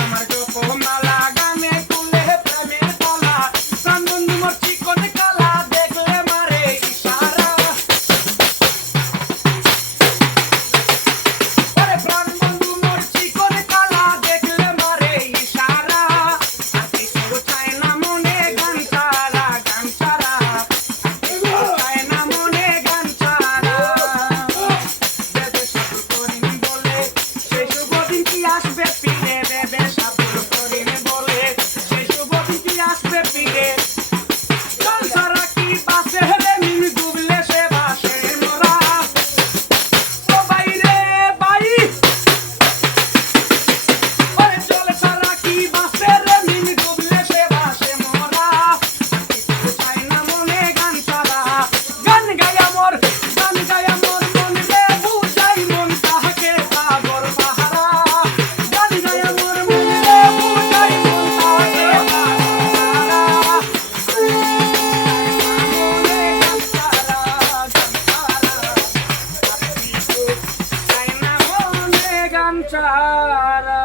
আমার গোপমালা গানে তুলে প্রেমের পালা প্রাণ বন্ধু মোর চিকন কালা দেখলে মারে ইশারা ওরে প্রাণ বন্ধু মোর চিকন কালা দেখলে মারে ইশারা আর কিছু চায় না মনে গান ছাড়া চায় না মনে গান ছাড়া বেবে সাধু করিম বলে সেই শুভ দিন কি আসবে ফিরে বেবে সাধু করিম বলে সেই শুভ দিন কি আসবে ফিরে গান ছাড়া কি বাসে রে মিম ডুবলে সে বাসে মোরা ও বাইরে বাই ওরে চলে ছাড়া কি বাসে রে মিম ডুবলে সে বাসে মোরা কিছু চাই না মনে গান ছাড়া গান গায়া মোর মন রে বুঝাই মন তাহাকে সাগর পাহারা গান গায়া মোর মন রে বুঝাই মন তাহাকে সাগর পাহারা গান ছাড়া